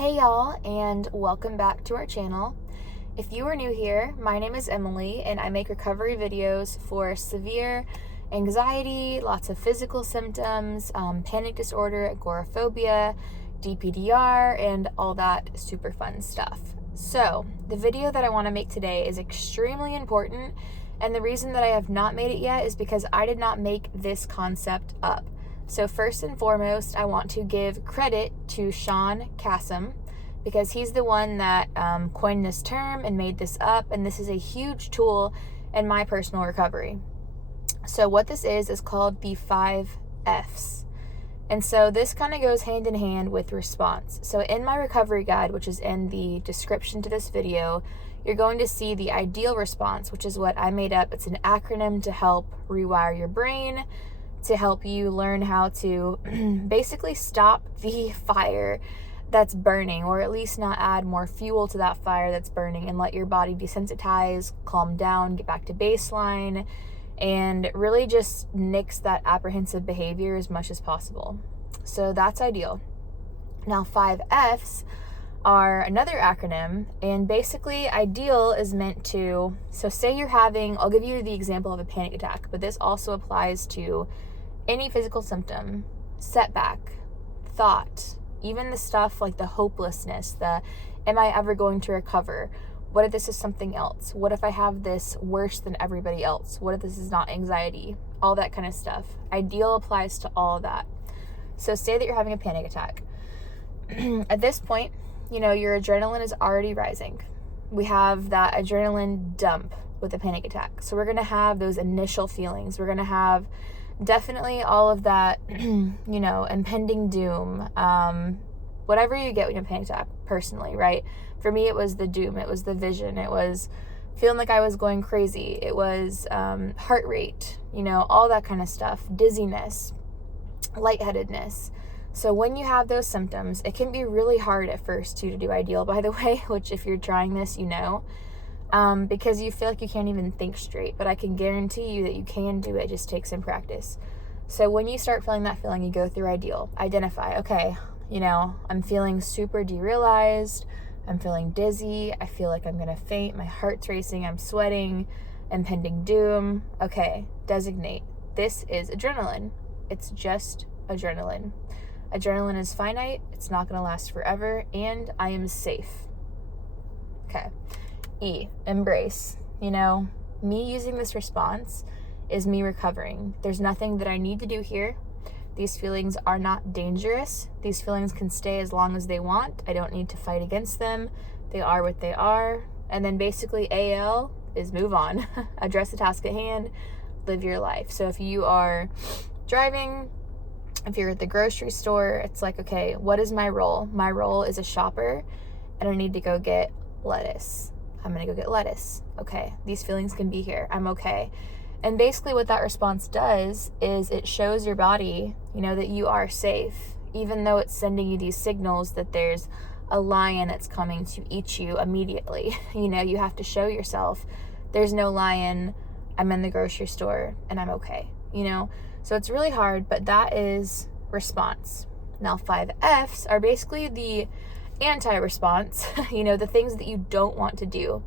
Hey y'all, and welcome back to our channel. If you are new here, my name is Emily and I make recovery videos for severe anxiety, lots of physical symptoms, panic disorder, agoraphobia, DPDR, and all that super fun stuff. So the video that I want to make today is extremely important, and the reason that I have not made it yet is because I did not make this concept up. So first and foremost, I want to give credit to Sean Kassem because he's the one that coined this term and made this up, and this is a huge tool in my personal recovery. So what this is called the FiveFs. And so this kind of goes hand in hand with response. So in my recovery guide, which is in the description to this video, you're going to see the ideal response, which is what I made up. It's an acronym to help rewire your brain, to help you learn how to basically stop the fire that's burning, or at least not add more fuel to that fire that's burning, and let your body desensitize, calm down, get back to baseline, and really just nix that apprehensive behavior as much as possible. So that's ideal. Now, 5Fs are another acronym, and basically ideal is meant to, so say you're having, I'll give you the example of a panic attack, but this also applies to any physical symptom, setback, thought, even the stuff like the hopelessness, the am I ever going to recover? What if this is something else? What if I have this worse than everybody else? What if this is not anxiety? All that kind of stuff. Ideal applies to all of that. So say that you're having a panic attack. At this point, your adrenaline is already rising. We have that adrenaline dump with a panic attack. So we're going to have those initial feelings. We're going to have definitely all of that, impending doom, whatever you get when you have a panic attack, personally, right? For me, it was the doom, it was the vision, it was feeling like I was going crazy, it was heart rate, all that kind of stuff, dizziness, lightheadedness. So when you have those symptoms, it can be really hard at first to do ideal, by the way, which if you're trying this, because you feel like you can't even think straight, but I can guarantee you that you can do it. It just takes some practice. So when you start feeling that feeling, you go through ideal, identify, okay, I'm feeling super derealized, I'm feeling dizzy, I feel like I'm gonna faint, my heart's racing, I'm sweating, impending doom. Okay, designate, this is adrenaline. It's just adrenaline. Adrenaline is finite, it's not gonna last forever, and I am safe. Okay. E, embrace. Me using this response is me recovering. There's nothing that I need to do here. These feelings are not dangerous. These feelings can stay as long as they want. I don't need to fight against them. They are what they are. And then basically AL is move on. Address the task at hand, live your life. So if you are driving, if you're at the grocery store, it's like, okay, what is my role? My role is a shopper, and I need to go get lettuce. I'm gonna go get lettuce. Okay, these feelings can be here. I'm okay. And basically what that response does is it shows your body, that you are safe, even though it's sending you these signals that there's a lion that's coming to eat you immediately. You have to show yourself there's no lion, I'm in the grocery store and I'm okay, So it's really hard, but that is response. Now 5Fs are basically the anti-response, the things that you don't want to do.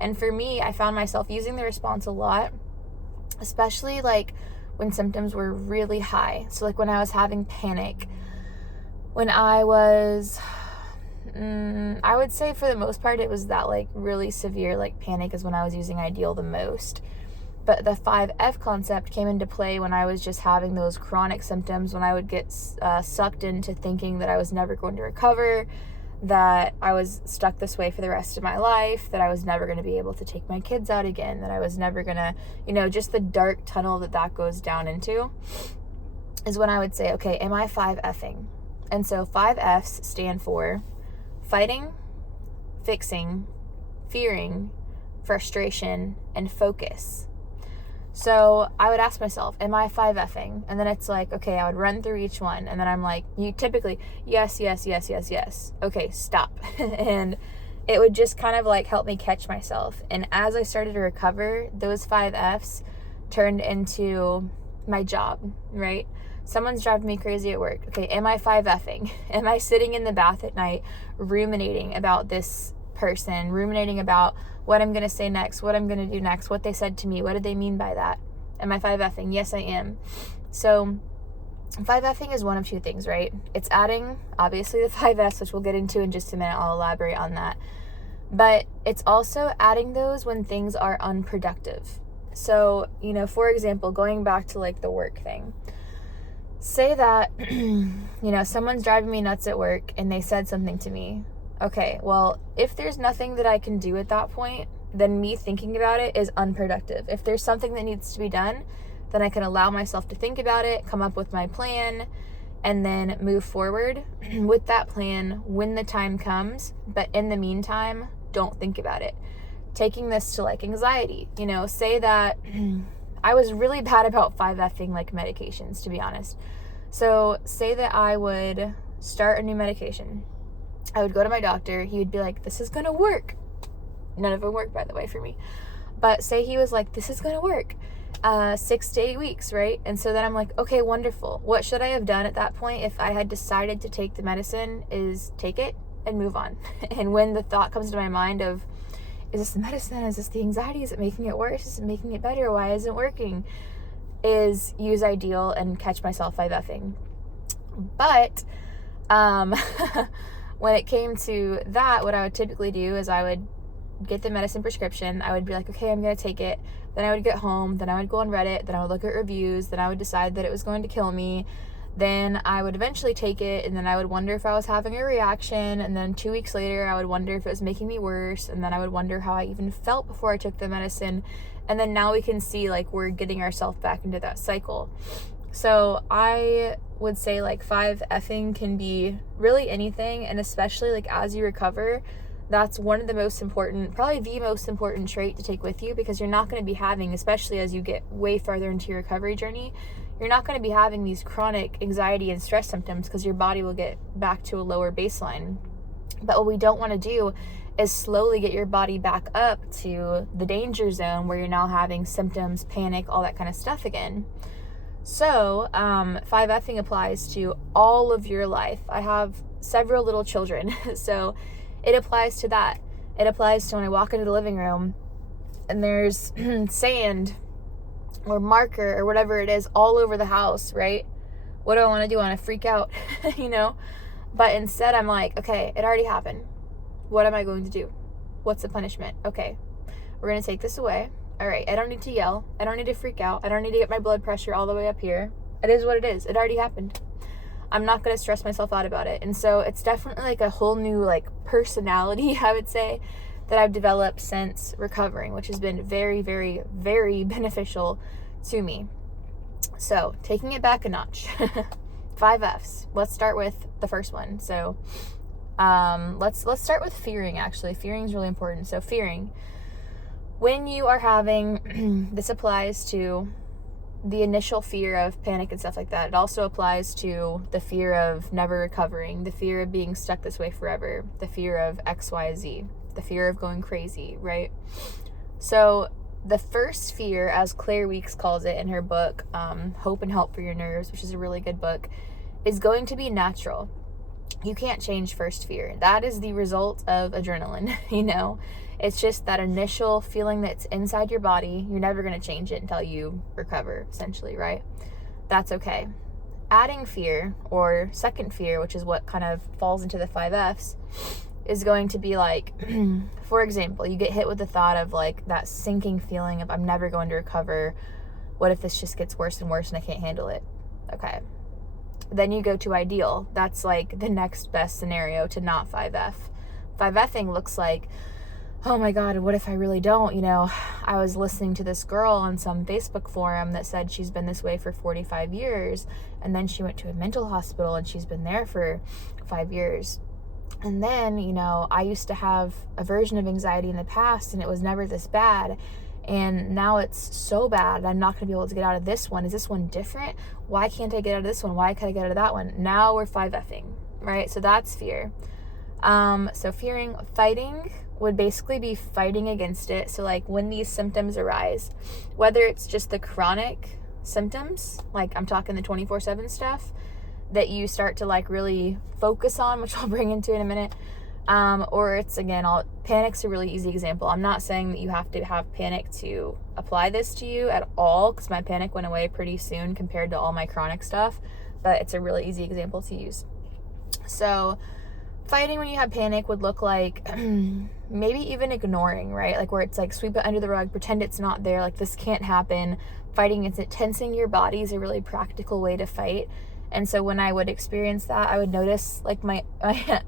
And for me, I found myself using the response a lot, especially like when symptoms were really high. So like when I was having panic, when I was, I would say for the most part, it was that like really severe like panic is when I was using ideal the most. But the 5F concept came into play when I was just having those chronic symptoms, when I would get sucked into thinking that I was never going to recover, that I was stuck this way for the rest of my life, that I was never going to be able to take my kids out again, that I was never going to, just the dark tunnel that goes down into, is when I would say, okay, am I 5Fing? And so 5Fs stand for fighting, fixing, fearing, frustration, and focus. So I would ask myself, am I 5Fing? And then it's like, okay, I would run through each one. And then I'm like, you typically, yes. Okay, stop. And it would just kind of like help me catch myself. And as I started to recover, those 5Fs turned into my job, right? Someone's driving me crazy at work. Okay, am I 5Fing? Am I sitting in the bath at night ruminating about this person, ruminating about what I'm going to say next, what I'm going to do next, what they said to me, what did they mean by that? Am I 5Fing? Yes, I am. So 5Fing is one of two things, right? It's adding, obviously, the 5Fs, which we'll get into in just a minute. I'll elaborate on that. But it's also adding those when things are unproductive. So, you know, for example, going back to like the work thing. Say that, you know, someone's driving me nuts at work and they said something to me. Okay, well, if there's nothing that I can do at that point, then me thinking about it is unproductive. If there's something that needs to be done, then I can allow myself to think about it, come up with my plan, and then move forward with that plan when the time comes. But in the meantime, don't think about it. Taking this to like anxiety, you know, say that I was really bad about 5Fing like medications, to be honest. So say that I would start a new medication. I would go to my doctor. He would be like, this is going to work. None of them work, by the way, for me. But say he was like, this is going to work. 6 to 8 weeks, right? And so then I'm like, okay, wonderful. What should I have done at that point if I had decided to take the medicine? Is take it and move on. And when the thought comes to my mind of, is this the medicine? Is this the anxiety? Is it making it worse? Is it making it better? Why isn't it working? Is use ideal and catch myself 5Fing. But when it came to that, what I would typically do is I would get the medicine prescription. I would be like, okay, I'm going to take it. Then I would get home. Then I would go on Reddit. Then I would look at reviews. Then I would decide that it was going to kill me. Then I would eventually take it, and then I would wonder if I was having a reaction, and then 2 weeks later I would wonder if it was making me worse, and then I would wonder how I even felt before I took the medicine. And then now we can see like we're getting ourselves back into that cycle. So I would say like 5Fing can be really anything, and especially like as you recover, that's one of the most important, probably the most important trait to take with you, because you're not going to be having, especially as you get way farther into your recovery journey, you're not going to be having these chronic anxiety and stress symptoms because your body will get back to a lower baseline. But what we don't want to do is slowly get your body back up to the danger zone where you're now having symptoms, panic, all that kind of stuff again. So 5Fing applies to all of your life. I have several little children, so it applies to that. It applies to when I walk into the living room and there's sand or marker or whatever it is all over the house, right? What do I want to do? I want to freak out, you know? But instead I'm like, okay, it already happened. What am I going to do? What's the punishment? Okay, we're going to take this away. All right, I don't need to yell. I don't need to freak out. I don't need to get my blood pressure all the way up here. It is what it is. It already happened. I'm not going to stress myself out about it. And so it's definitely like a whole new like personality, I would say, that I've developed since recovering, which has been very, very, very beneficial to me. So taking it back a notch, 5Fs. Let's start with the first one. So let's start with fearing, actually. Fearing is really important. So fearing. When you are having, this applies to the initial fear of panic and stuff like that. It also applies to the fear of never recovering, the fear of being stuck this way forever, the fear of XYZ, the fear of going crazy, right? So the first fear, as Claire Weeks calls it in her book, Hope and Help for Your Nerves, which is a really good book, is going to be natural. You can't change first fear. That is the result of adrenaline, you know? It's just that initial feeling that's inside your body. You're never going to change it until you recover, essentially, right? That's okay. Adding fear, or second fear, which is what kind of falls into the 5Fs, is going to be like, for example, you get hit with the thought of like that sinking feeling of I'm never going to recover. What if this just gets worse and worse and I can't handle it? Okay. Then you go to ideal. That's like the next best scenario to not 5F. 5Fing looks like, oh my God, what if I really don't? You know, I was listening to this girl on some Facebook forum that said she's been this way for 45 years. And then she went to a mental hospital and she's been there for 5 years. And then, you know, I used to have a version of anxiety in the past and it was never this bad. And now it's so bad, I'm not going to be able to get out of this one. Is this one different? Why can't I get out of this one? Why can't I get out of that one? Now we're 5Fing, right? So that's fear. So fearing, fighting would basically be fighting against it. So like when these symptoms arise, whether it's just the chronic symptoms, like I'm talking the 24/7 stuff that you start to like really focus on, which I'll bring into in a minute. Or it's, again, panic's a really easy example. I'm not saying that you have to have panic to apply this to you at all, because my panic went away pretty soon compared to all my chronic stuff, but it's a really easy example to use. So fighting when you have panic would look like maybe even ignoring, right? Like where it's like sweep it under the rug, pretend it's not there, like this can't happen. Fighting is tensing your body is a really practical way to fight. And so when I would experience that, I would notice like my my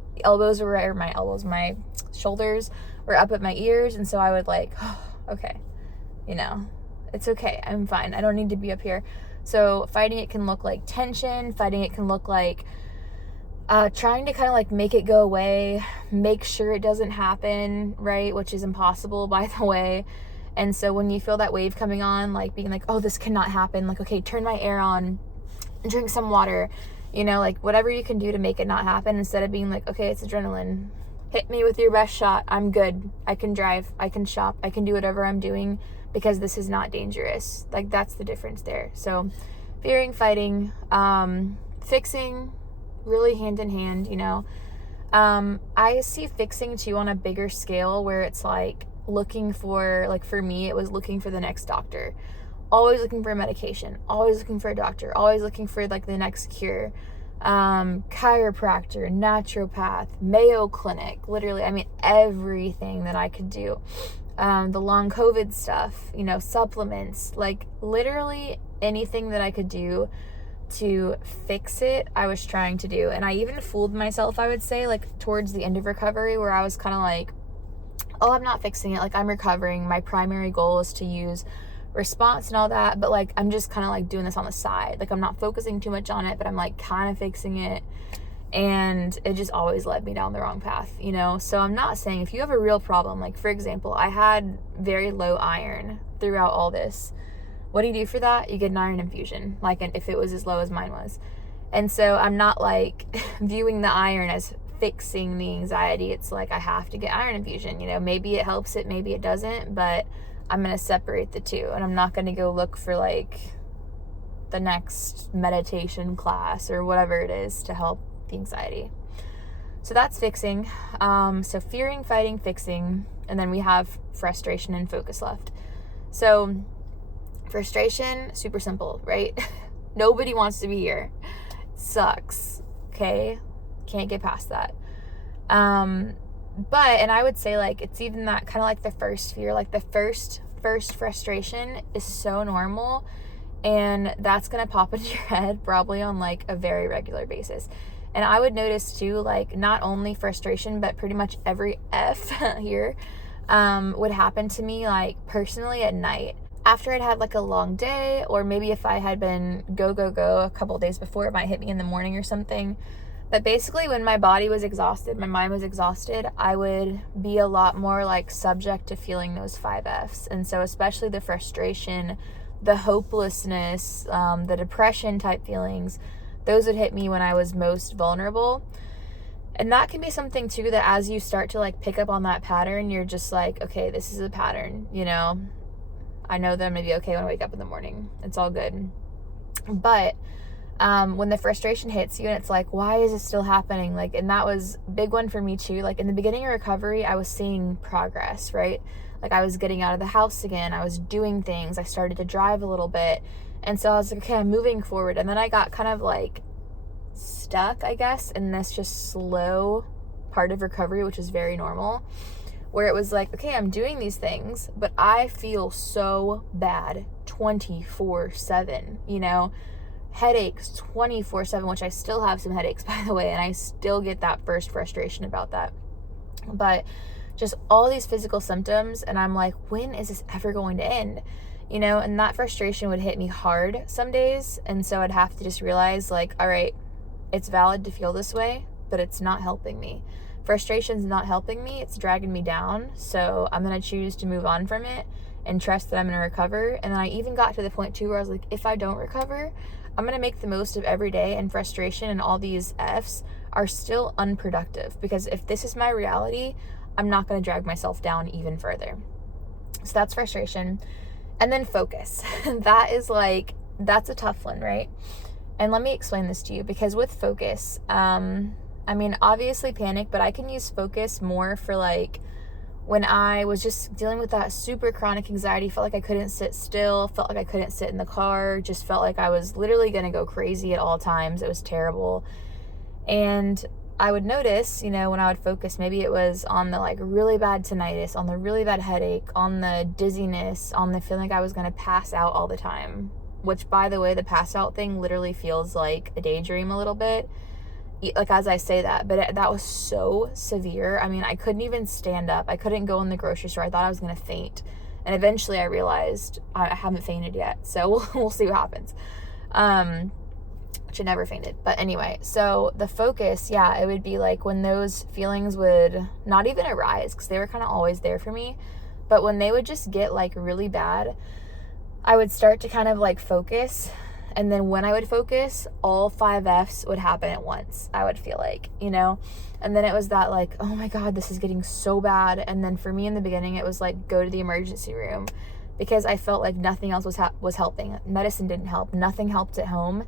shoulders were up at my ears. And so I would like, oh, okay, it's okay. I'm fine. I don't need to be up here. So fighting it can look like tension. Fighting it can look like trying to kind of like make it go away, make sure it doesn't happen, right? Which is impossible, by the way. And so when you feel that wave coming on, like being like, oh, this cannot happen. Like, okay, turn my air on, drink some water, like whatever you can do to make it not happen, instead of being like, okay, it's adrenaline. Hit me with your best shot. I'm good. I can drive. I can shop. I can do whatever I'm doing because this is not dangerous. Like, that's the difference there. So fearing, fighting, fixing, really hand in hand, I see fixing too on a bigger scale, where it's like looking for, like for me, it was looking for the next doctor, always looking for a medication, always looking for a doctor, always looking for like the next cure, chiropractor, naturopath, Mayo Clinic, literally, I mean, everything that I could do, the long COVID stuff, supplements, like literally anything that I could do to fix it, I was trying to do. And I even fooled myself, I would say, like towards the end of recovery, where I was kind of like, oh, I'm not fixing it, like I'm recovering, my primary goal is to use response and all that, but like I'm just kind of like doing this on the side, like I'm not focusing too much on it, but I'm like kind of fixing it. And it just always led me down the wrong path, so I'm not saying, if you have a real problem, like for example, I had very low iron throughout all this. What do you do for that? You get an iron infusion, like if it was as low as mine was. And so I'm not like viewing the iron as fixing the anxiety. It's like I have to get iron infusion. Maybe it helps it, maybe it doesn't, but I'm going to separate the two. And I'm not going to go look for like the next meditation class or whatever it is to help the anxiety. So that's fixing. So fearing, fighting, fixing. And then we have frustration and focus left. So frustration, super simple, right? Nobody wants to be here. It sucks. Okay? Can't get past that. But, and I would say like, it's even that kind of like the first fear, like the first frustration is so normal, and that's going to pop into your head probably on like a very regular basis. And I would notice too, like not only frustration, but pretty much every F here, would happen to me like personally at night. After I'd had like a long day, or maybe if I had been go a couple days before, it might hit me in the morning or something. But basically when my body was exhausted, my mind was exhausted, I would be a lot more like subject to feeling those 5Fs. And so especially the frustration, the hopelessness, the depression type feelings, those would hit me when I was most vulnerable. And that can be something too, that as you start to like pick up on that pattern, you're just like, okay, this is a pattern, I know that I'm gonna be okay when I wake up in the morning. It's all good. But when the frustration hits you and it's like, why is this still happening? Like, and that was a big one for me too. Like in the beginning of recovery, I was seeing progress, right? Like I was getting out of the house again. I was doing things. I started to drive a little bit. And so I was like, okay, I'm moving forward. And then I got kind of like stuck, I guess, in this just slow part of recovery, which is very normal, where it was like, okay, I'm doing these things, but I feel so bad 24/7, headaches 24/7, which I still have some headaches, by the way, and I still get that first frustration about that. But just all these physical symptoms, and I'm like, when is this ever going to end? And that frustration would hit me hard some days, and so I'd have to just realize like, all right, it's valid to feel this way, but it's not helping me. Frustration's not helping me, it's dragging me down, so I'm going to choose to move on from it and trust that I'm going to recover. And then I even got to the point too where I was like, if I don't recover, I'm going to make the most of every day, and frustration and all these Fs are still unproductive, because if this is my reality, I'm not going to drag myself down even further. So that's frustration. And then focus. That is like that's a tough one, right? And let me explain this to you, because with focus, I mean, obviously panic, but I can use focus more for like when I was just dealing with that super chronic anxiety, felt like I couldn't sit still, felt like I couldn't sit in the car, just felt like I was literally going to go crazy at all times. It was terrible. And I would notice, you know, when I would focus, maybe it was on the like really bad tinnitus, on the really bad headache, on the dizziness, on the feeling like I was going to pass out all the time, which, by the way, the pass out thing literally feels like a daydream a little bit, like as I say that, but that was so severe. I mean, I couldn't even stand up. I couldn't go in the grocery store. I thought I was going to faint. And eventually I realized I haven't fainted yet. So we'll see what happens. Which I never fainted. But anyway, so the focus, yeah, it would be like when those feelings would not even arise, because they were kind of always there for me. But when they would just get like really bad, I would start to kind of like focus. And then when I would focus, all 5Fs would happen at once, I would feel like, you know? And then it was that like, oh my God, this is getting so bad. And then for me in the beginning, it was like, go to the emergency room, because I felt like nothing else was helping. Medicine didn't help. Nothing helped at home,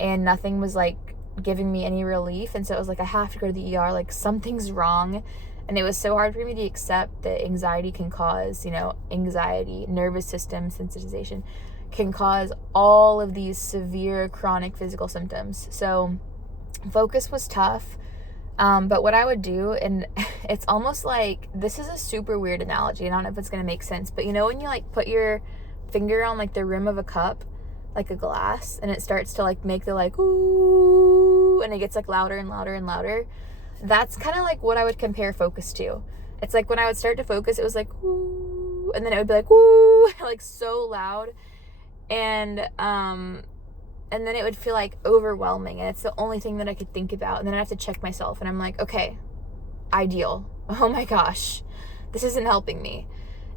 and nothing was like giving me any relief. And so it was like, I have to go to the ER, like something's wrong. And it was so hard for me to accept that anxiety can cause, you know, anxiety, nervous system sensitization can cause all of these severe chronic physical symptoms. So focus was tough. But what I would do, and it's almost like, this is a super weird analogy. I don't know if it's going to make sense, but you know, when you like put your finger on like the rim of a cup, like a glass, and it starts to like make the like, ooh, and it gets like louder and louder and louder. That's kind of like what I would compare focus to. It's like when I would start to focus, it was like, ooh, and then it would be like, ooh, like so loud. And then it would feel like overwhelming, and it's the only thing that I could think about. And then I have to check myself, and I'm like, okay, ideal. Oh my gosh, this isn't helping me.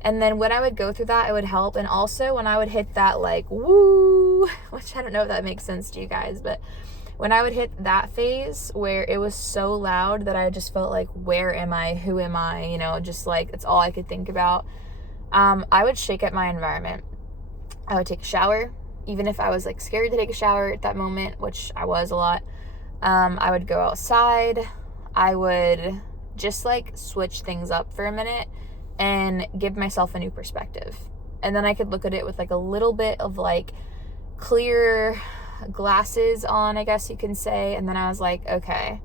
And then when I would go through that, it would help. And also when I would hit that like, woo, which I don't know if that makes sense to you guys, but when I would hit that phase where it was so loud that I just felt like, where am I? Who am I? You know, just like, it's all I could think about. I would shake up my environment. I would take a shower, even if I was like scared to take a shower at that moment, which I was a lot. I would go outside. I would just like switch things up for a minute and give myself a new perspective. And then I could look at it with like a little bit of like clear glasses on, I guess you can say. And then I was like, okay,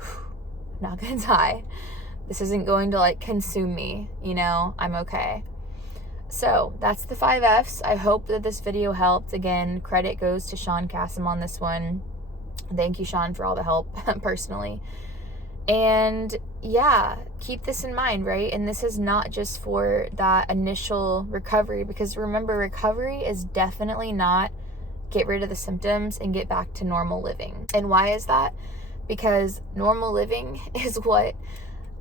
I'm not gonna die. This isn't going to like consume me, you know, I'm okay. So that's the 5Fs. I hope that this video helped. Again, credit goes to Sean Cassim on this one. Thank you, Sean, for all the help personally. And yeah, keep this in mind, right? And this is not just for that initial recovery, because remember, recovery is definitely not get rid of the symptoms and get back to normal living. And why is that? Because normal living is what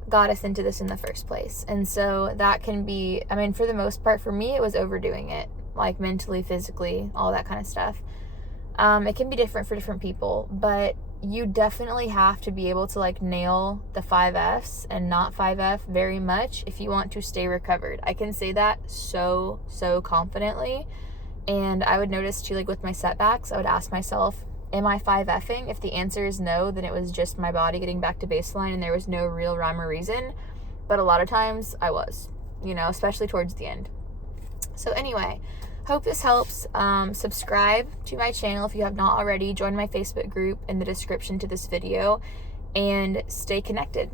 got us into this in the first place. And so that can be, I mean, for the most part, for me, it was overdoing it, like mentally, physically, all that kind of stuff. It can be different for different people, but you definitely have to be able to like nail the 5Fs and not 5F very much if you want to stay recovered. I can say that so confidently. And I would notice too, like with my setbacks, I would ask myself, am I 5Fing? If the answer is no, then it was just my body getting back to baseline and there was no real rhyme or reason. But a lot of times I was, you know, especially towards the end. So anyway, hope this helps. Subscribe to my channel if you have not already. Join my Facebook group in the description to this video, and stay connected.